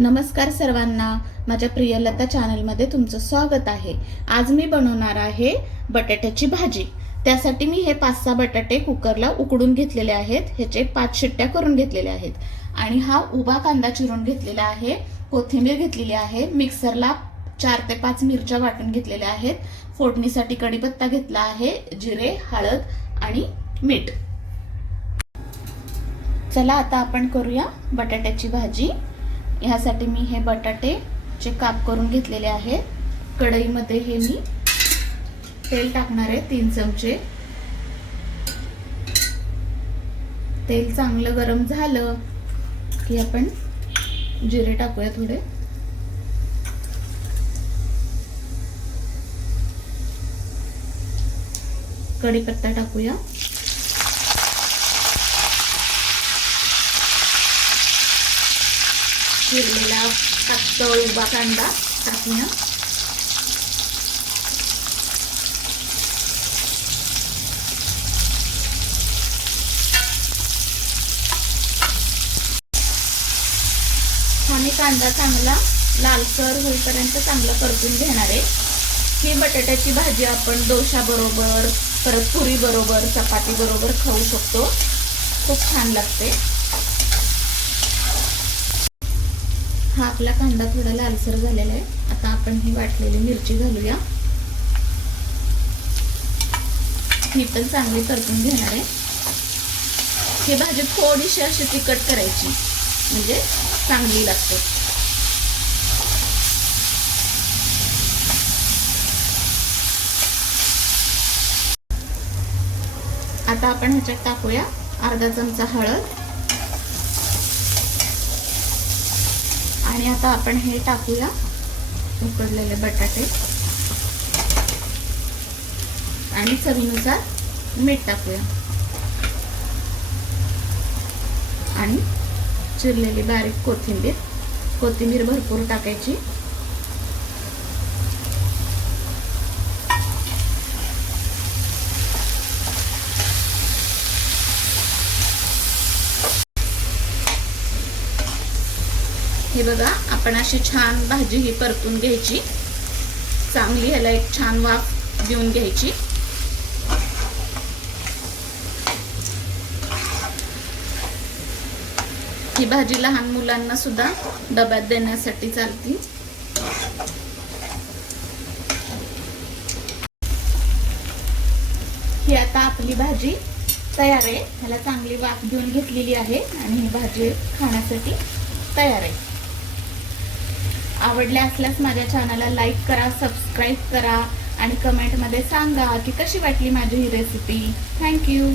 नमस्कार सर्वांना. माझ्या प्रियलता चॅनलमध्ये तुमचं स्वागत आहे. आज मी बनवणार आहे बटाट्याची भाजी. त्यासाठी मी हे पाच सहा बटाटे कुकरला उकडून घेतलेले आहेत. ह्याचे पाच शिट्ट्या करून घेतलेल्या आहेत. आणि हा उभा कांदा चिरून घेतलेला आहे. कोथिंबीर घेतलेली आहे. मिक्सरला चार ते पाच मिरच्या वाटून घेतलेल्या आहेत. फोडणीसाठी कढीपत्ता घेतला आहे. जिरे हळद आणि मीठ. चला आता आपण करूया बटाट्याची भाजी. ह्यासाठी मी हे बटाटे चे काप करून घेतलेले आहेत कढईमध्ये हे मी तेल टाकणार आहे तीन चमचे. तेल चांगलं गरम झालं की आपण जिरे टाकूया थोडे. कढीपत्ता टाकूया. चिरलेला पातळ उभा कांदा टाकूया. आणि कांदा चांगला लालसर होईपर्यंत चांगला परतून घेणार आहे. ही बटाट्याची भाजी आपण डोशा बरोबर परत पुरी बरोबर चपाती बरोबर खाऊ शकतो. खूप छान लागते. हा आपला कांदा थोडा लालसर झालेला आहे. आता आपण ही वाटलेली मिरची घालूया. ही पण चांगली परतून घेणार आहे. ही भाजी थोडीशी अशी तिखट करायची. म्हणजे चांगली लागते. आता आपण ह्याच्यात टाकूया अर्धा चमचा हळद. आणि आता आपण हे टाकूया उकडलेले बटाटे. आणि चवीनुसार मीठ टाकूया. आणि चिरलेली बारीक कोथिंबीर. कोथिंबीर भरपूर टाकायची. हे बघा आपण अशी छान भाजी ही परतून घ्यायची. चांगली ह्याला एक छान वाफ देऊन घ्यायची. ही भाजी लहान मुलांना सुद्धा डब्यात देण्यासाठी चालती. ही आता आपली भाजी तयार आहे. ह्याला चांगली वाफ देऊन घेतलेली आहे आणि ही भाजी खाण्यासाठी तयार आहे. आवडल्या असल्यास माझ्या चॅनलला लाईक करा सबस्क्राईब करा आणि कमेंटमध्ये सांगा की कशी वाटली माझी ही रेसिपी थँक्यू